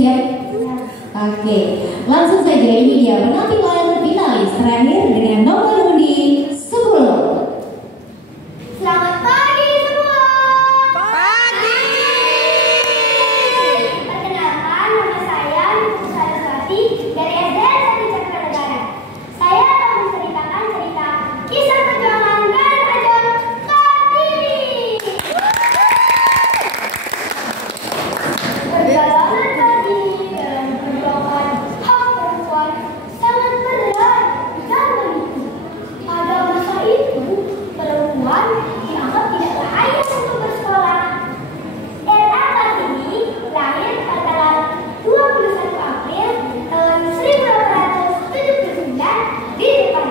Siap? Oke, langsung saja ini dia penampilan finalis terakhir dengan nomor undi 10. Selamat pagi semua. Pagi. Perkenalkan, nama saya Niputu Saraswati dari SDN 1 Cakranegara. Saya akan menceritakan cerita kisah perjuangan dan ajang Kartini. Perjalanan Kartini dalam perjuangan hak perempuan sangat berat di zaman itu. Pada masa itu, perempuan dianggap tidak layak untuk bersekolah. RA Kartini lahir pada tanggal 21 April tahun 1879 di Jepang.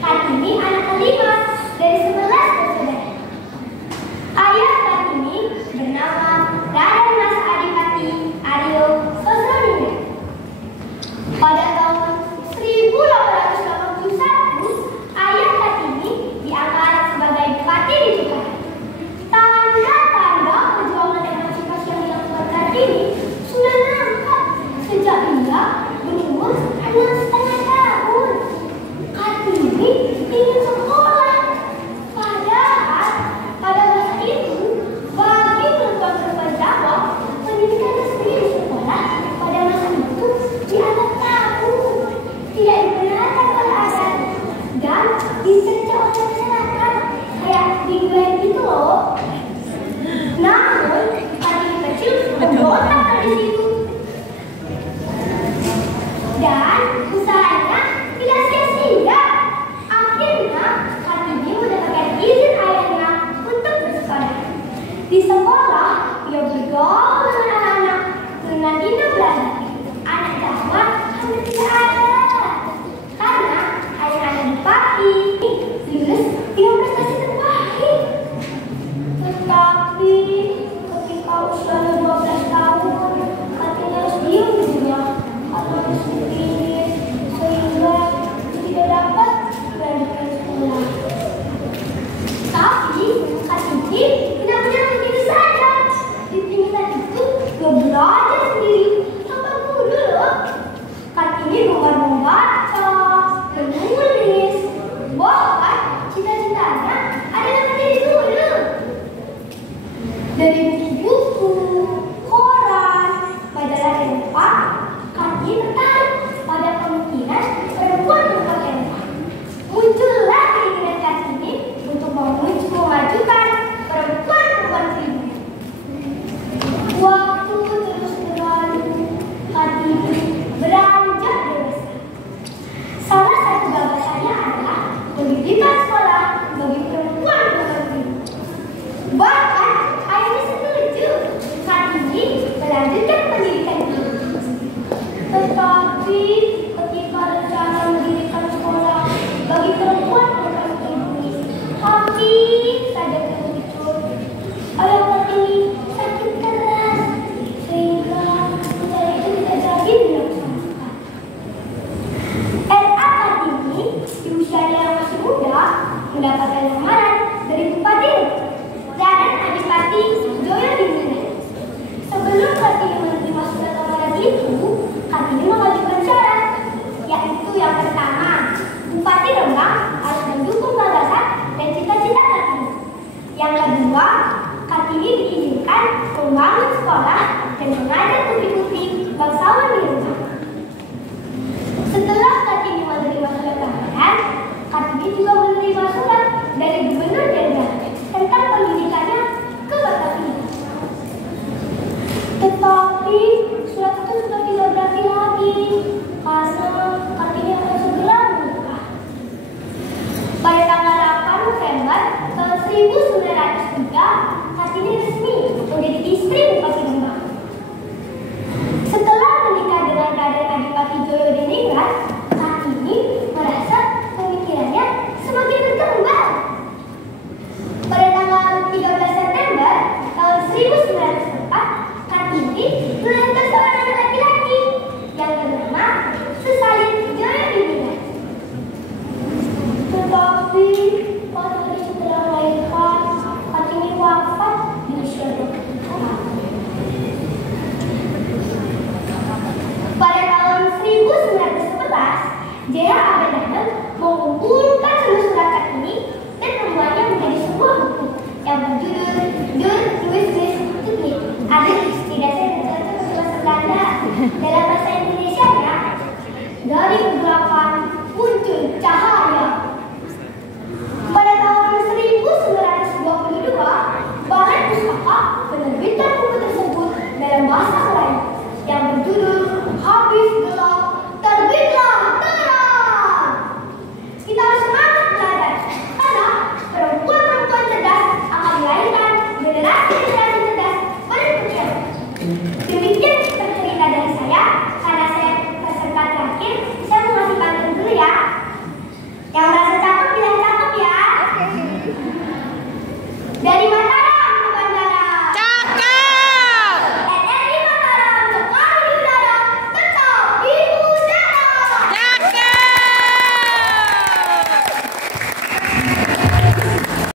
Kartini anak kelima dari 11 bersaudara. Ayah Kartini bernama Raden Mas Adipati Aryo Sosroningrat. Pada tahun 1881, ayah Kartini diangkat sebagai bupati di Jepang. Tanda-tanda perjuangan emansipasi yang dilakukan Kartini sudah nampak sejak ia berumur 6,5 tahun. Kartini ingin sekolah, padahal pada masa itu bagi perempuan-perempuan Jawa pendidikan resmi di sekolah pada masa itu dianggap tabu, tidak dibenarkan oleh adat dan dicerca oleh masyarakat kayak digoyang gitu loh. Namun Kartini kecil memberontak dari situ dan usahanya tidak sia-sia. Akhirnya Kartini mendapatkan izin ayahnya untuk bersekolah. Di sekolah ia bergaul dengan anak-anak dengan Indo-Belanda. Anak Jawa hampir tidak ada karena ayah-ayah bupati lulus dengan prestasi terbaik. Tetapi ketika usianya 12 tahun, Kartini harus diam di rumah karena harus dipilih, sehingga tidak dapat melanjutkan sekolah. Tapi Kartini tidak punya begitu saja. Di pinggiran itu dia belajar sendiri tanpa guru loh. Kartini gemar membaca, menulis, bahkan cita-citanya adalah menjadi guru. Dari buku-buku, koran, majalah Eropa, Kartini tertarik pada kemungkinan perempuan berpakaian Eropa. Muncullah keinginan Kartini untuk memajukan perempuan-perempuan pribumi. Waktu terus berlalu, Kartini beranjak dewasa. Salah satu gagasannya adalah pendidikan sekolah bagi perempuan-perempuan pribumi. Bahkan ayahnya setuju Kartini melanjutkan pendidikan itu. Tetapi ketika rencana mendirikan sekolah bagi perempuan-perempuan pribumi hampir saja terwujud, ayah Kartini sakit keras sehingga rencana itu tidak jadi dilaksanakan. RA Kartini di usianya yang masih muda mendapatkan lamaran dari Bupati Raden Adipati Joyodiningrat. Sebelum Kartini menerima surat lamaran itu, Kartini mengajukan syarat, yaitu yang pertama, Bupati Rembang harus mendukung gagasan dan cita-cita Kartini. Yang kedua, Kartini diizinkan membangun sekolah dan mengajar putri-putri bangsawan di Rembang. Setelah Kartini menerima surat lamaran, Kartini juga menerima surat dari Gubernur Jenderal tentang pendidikannya ke Batavia. Tetapi surat itu sudah tidak berarti lagi karena Kartini akan segera menikah. Pada tanggal 8 November tahun 1903, Kartini resmi menjadi istri Bupati Rembang. J.H. Abraham mengumpulkan seluruh surat ini dan membuatnya menjadi sebuah buku yang berjudul John Louis Gates. Ada tidak saya baca bahasa Belanda dalam bahasa Indonesia ya. Dari